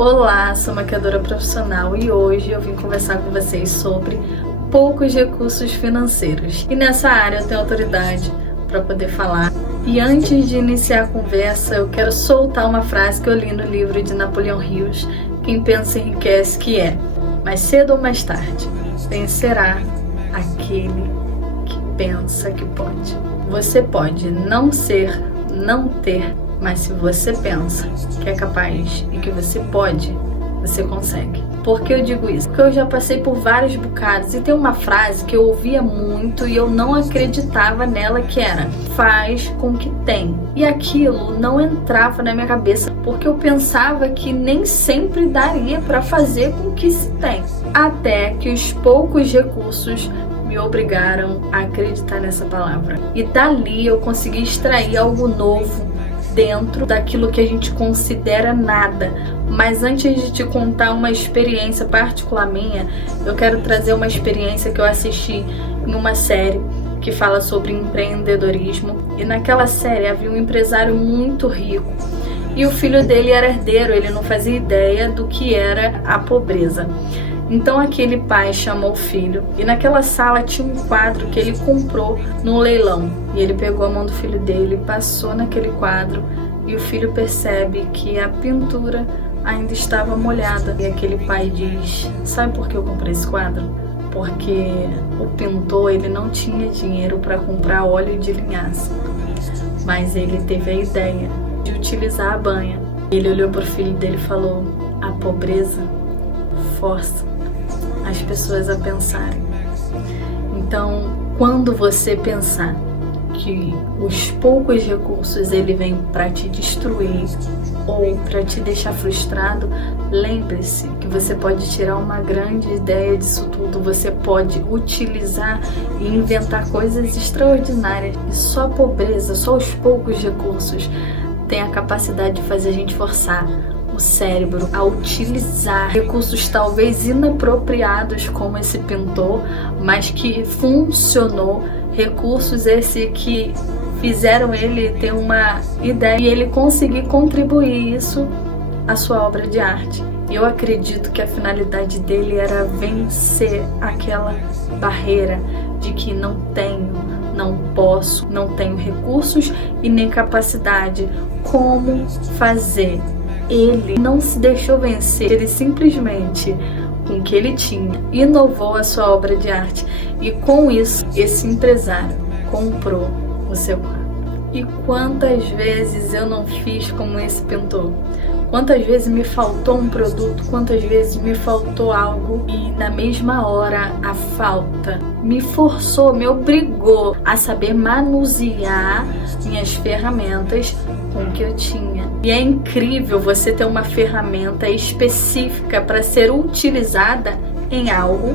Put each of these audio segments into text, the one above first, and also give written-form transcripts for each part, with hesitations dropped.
Olá, sou maquiadora profissional e hoje eu vim conversar com vocês sobre poucos recursos financeiros. E nessa área eu tenho autoridade para poder falar. E antes de iniciar a conversa, eu quero soltar uma frase que eu li no livro de Napoleão Hills, Quem Pensa Enriquece, que é: mais cedo ou mais tarde, vencerá aquele que pensa que pode. Você pode não ser, não ter, mas se você pensa que é capaz e que você pode, você consegue. Por que eu digo isso? Porque eu já passei por vários bocados e tem uma frase que eu ouvia muito e eu não acreditava nela, que era: faz com que tem. E aquilo não entrava na minha cabeça porque eu pensava que nem sempre daria para fazer com que se tem. Até que os poucos recursos me obrigaram a acreditar nessa palavra. E dali eu consegui extrair algo novo dentro daquilo que a gente considera nada. Mas antes de te contar uma experiência particular minha, eu quero trazer uma experiência que eu assisti em uma série que fala sobre empreendedorismo. E naquela série havia um empresário muito rico e o filho dele era herdeiro, ele não fazia ideia do que era a pobreza. Então aquele pai chamou o filho e naquela sala tinha um quadro que ele comprou num leilão. E ele pegou a mão do filho dele, passou naquele quadro e o filho percebe que a pintura ainda estava molhada. E aquele pai diz: sabe por que eu comprei esse quadro? Porque o pintor ele não tinha dinheiro para comprar óleo de linhaça, mas ele teve a ideia de utilizar a banha. Ele olhou para o filho dele e falou: a pobreza força as pessoas a pensarem. Então, quando você pensar que os poucos recursos ele vem para te destruir ou para te deixar frustrado, lembre-se que você pode tirar uma grande ideia disso tudo. Você pode utilizar e inventar coisas extraordinárias. E só a pobreza, só os poucos recursos tem a capacidade de fazer a gente forçar o cérebro a utilizar recursos talvez inapropriados, como esse pintor, mas que funcionou. Recursos esse que fizeram ele ter uma ideia e ele conseguir contribuir isso à sua obra de arte. Eu acredito que a finalidade dele era vencer aquela barreira de que não tenho, não posso, não tenho recursos e nem capacidade. Como fazer? Ele não se deixou vencer, ele simplesmente, com o que ele tinha, inovou a sua obra de arte. E com isso, esse empresário comprou o seu quadro. E quantas vezes eu não fiz como esse pintor? Quantas vezes me faltou um produto, quantas vezes me faltou algo e na mesma hora a falta me forçou, me obrigou a saber manusear minhas ferramentas com o que eu tinha. E é incrível você ter uma ferramenta específica para ser utilizada em algo,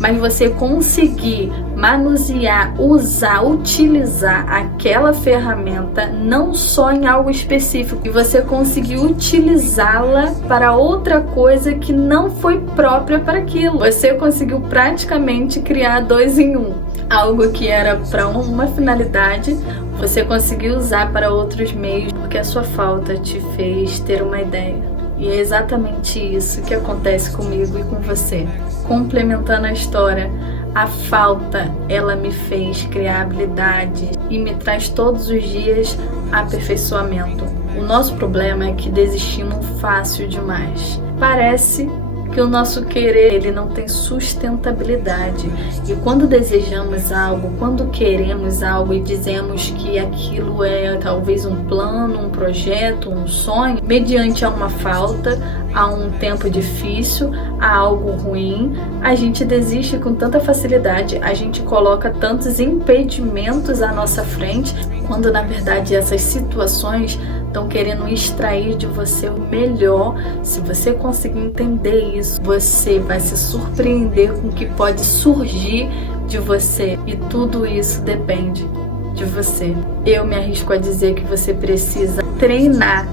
mas você conseguir manusear, usar, utilizar aquela ferramenta não só em algo específico, e você conseguir utilizá-la para outra coisa que não foi própria para aquilo. Você conseguiu praticamente criar 2 em 1. Algo que era para uma finalidade, você conseguiu usar para outros meios, porque a sua falta te fez ter uma ideia. E é exatamente isso que acontece comigo e com você. Complementando a história, a falta, ela me fez criar habilidade e me traz todos os dias aperfeiçoamento. O nosso problema é que desistimos fácil demais. Parece que o nosso querer, ele não tem sustentabilidade. E quando desejamos algo, quando queremos algo e dizemos que aquilo é talvez um plano, um projeto, um sonho, mediante a uma falta, a um tempo difícil, a algo ruim, a gente desiste com tanta facilidade, a gente coloca tantos impedimentos à nossa frente, quando na verdade essas situações estão querendo extrair de você o melhor. Se você conseguir entender isso, você vai se surpreender com o que pode surgir de você. E tudo isso depende de você. Eu me arrisco a dizer que você precisa treinar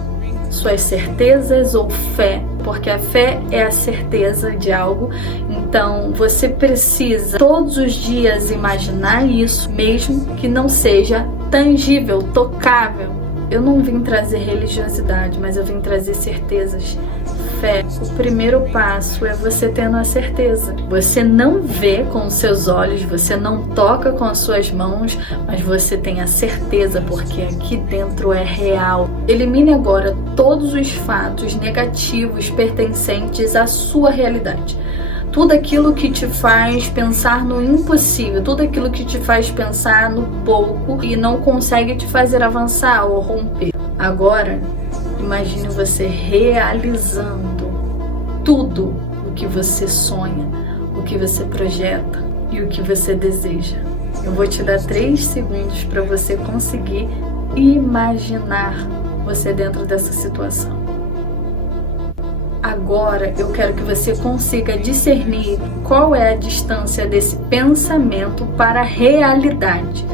suas certezas ou fé, porque a fé é a certeza de algo. Então você precisa todos os dias imaginar isso, mesmo que não seja tangível, tocável. Eu não vim trazer religiosidade, mas eu vim trazer certezas, fé, o primeiro passo é você tendo a certeza. Você não vê com os seus olhos, você não toca com as suas mãos, mas você tem a certeza porque aqui dentro é real. Elimine agora todos os fatos negativos pertencentes à sua realidade. Tudo aquilo que te faz pensar no impossível, tudo aquilo que te faz pensar no pouco e não consegue te fazer avançar ou romper. Agora, imagine você realizando tudo o que você sonha, o que você projeta e o que você deseja. Eu vou te dar 3 segundos para você conseguir imaginar você dentro dessa situação. Agora eu quero que você consiga discernir qual é a distância desse pensamento para a realidade.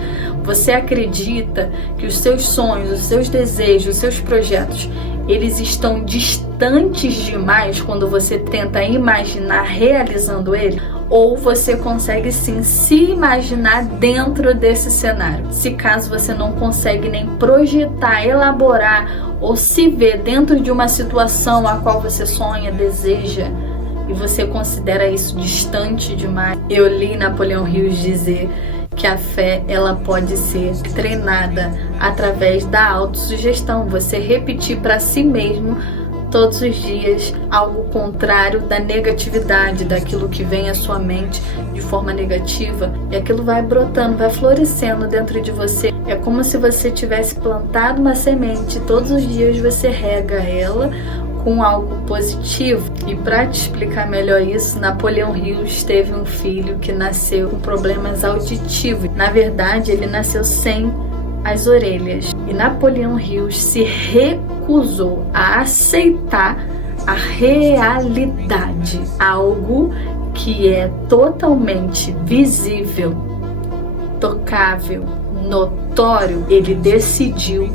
Você acredita que os seus sonhos, os seus desejos, os seus projetos, eles estão distantes demais quando você tenta imaginar realizando ele? Ou você consegue sim se imaginar dentro desse cenário? Se caso você não consegue nem projetar, elaborar ou se ver dentro de uma situação a qual você sonha, deseja, e você considera isso distante demais, eu li Napoleão Hill dizer que a fé ela pode ser treinada através da autossugestão. Você repetir para si mesmo todos os dias algo contrário da negatividade, daquilo que vem à sua mente de forma negativa, e aquilo vai brotando, vai florescendo dentro de você. É como se você tivesse plantado uma semente, todos os dias você rega ela com algo positivo. E para te explicar melhor isso, Napoleão Hill teve um filho que nasceu com problemas auditivos. Na verdade, ele nasceu sem as orelhas. E Napoleão Hill se recusou a aceitar a realidade, algo que é totalmente visível, tocável, notório. Ele decidiu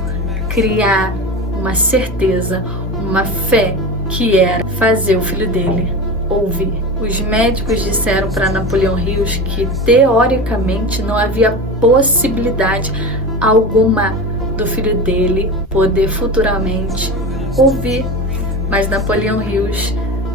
criar uma certeza, uma fé, que era fazer o filho dele ouvir. Os médicos disseram para Napoleão Hill que teoricamente não havia possibilidade alguma do filho dele poder futuramente ouvir, mas Napoleão Hill,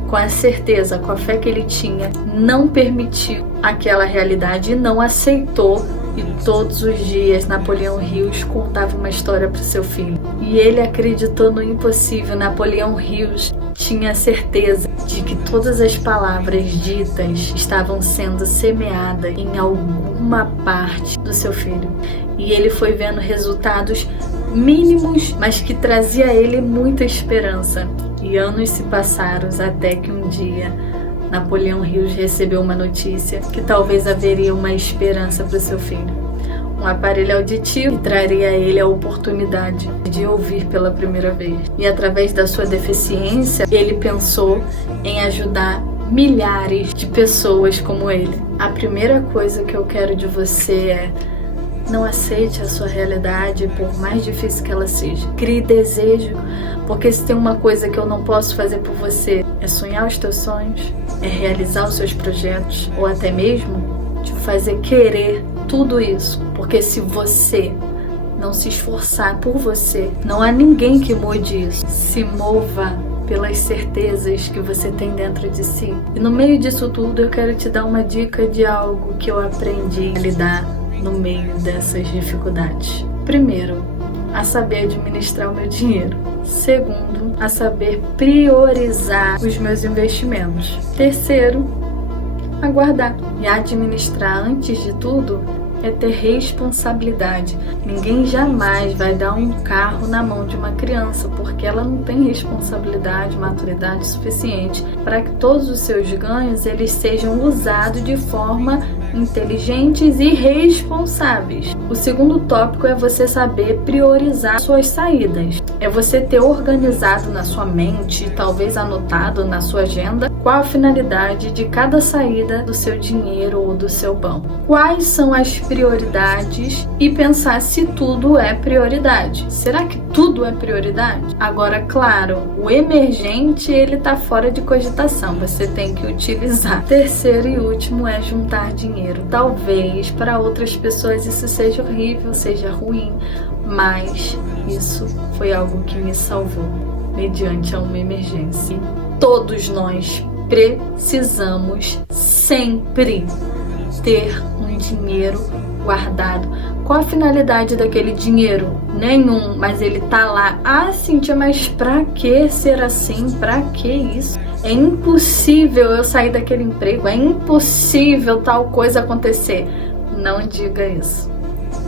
com a certeza, com a fé que ele tinha, não permitiu aquela realidade e não aceitou. E todos os dias Napoleão Hill contava uma história para o seu filho. E ele acreditou no impossível. Napoleão Hill tinha certeza de que todas as palavras ditas estavam sendo semeadas em alguma parte do seu filho. E ele foi vendo resultados mínimos, mas que trazia a ele muita esperança. E anos se passaram até que um dia Napoleão Hill recebeu uma notícia que talvez haveria uma esperança para o seu filho. Um aparelho auditivo que traria a ele a oportunidade de ouvir pela primeira vez. E através da sua deficiência, ele pensou em ajudar milhares de pessoas como ele. A primeira coisa que eu quero de você é: não aceite a sua realidade, por mais difícil que ela seja. Crie desejo, porque se tem uma coisa que eu não posso fazer por você, é sonhar os teus sonhos, é realizar os seus projetos, ou até mesmo te fazer querer tudo isso. Porque se você não se esforçar por você, não há ninguém que mude isso. Se mova pelas certezas que você tem dentro de si. E no meio disso tudo, eu quero te dar uma dica de algo que eu aprendi a lidar no meio dessas dificuldades. Primeiro, a saber administrar o meu dinheiro. Segundo, a saber priorizar os meus investimentos. Terceiro, a guardar. E administrar, antes de tudo, é ter responsabilidade. Ninguém jamais vai dar um carro na mão de uma criança, porque ela não tem responsabilidade, maturidade suficiente para que todos os seus ganhos eles sejam usados de forma inteligentes e responsáveis. O segundo tópico é você saber priorizar suas saídas. É você ter organizado na sua mente, talvez anotado na sua agenda, qual a finalidade de cada saída do seu dinheiro ou do seu banco. Quais são as prioridades e pensar se tudo é prioridade. Será que tudo é prioridade? Agora, claro, o emergente ele tá fora de cogitação, você tem que utilizar. Terceiro e último é juntar dinheiro. Talvez para outras pessoas isso seja horrível, seja ruim, mas isso foi algo que me salvou mediante a uma emergência. todos nós precisamos sempre ter um dinheiro guardado. Qual a finalidade daquele dinheiro? Nenhum, mas ele tá lá. Ah, Cíntia, mas pra que ser assim? Pra que isso? É impossível eu sair daquele emprego, é impossível tal coisa acontecer. Não diga isso.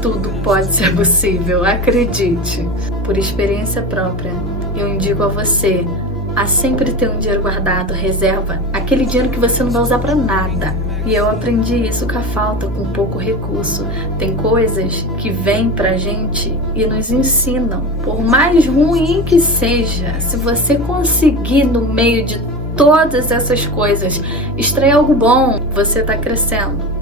Tudo pode ser possível, acredite. Por experiência própria, eu indico a você a sempre ter um dinheiro guardado, reserva, aquele dinheiro que você não vai usar para nada. E eu aprendi isso com a falta, com pouco recurso. Tem coisas que vêm pra gente e nos ensinam. Por mais ruim que seja, se você conseguir no meio de todas essas coisas extrair algo bom, você tá crescendo.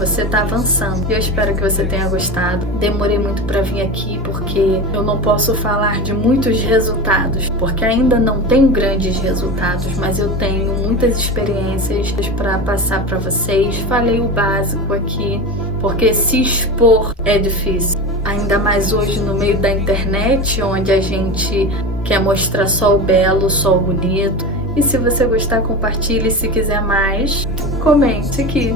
Você tá avançando. Eu espero que você tenha gostado. Demorei muito para vir aqui porque eu não posso falar de muitos resultados, porque ainda não tenho grandes resultados, mas eu tenho muitas experiências para passar para vocês. Falei o básico aqui, porque se expor é difícil. Ainda mais hoje no meio da internet, onde a gente quer mostrar só o belo, só o bonito. E se você gostar, compartilhe. Se quiser mais, comente aqui.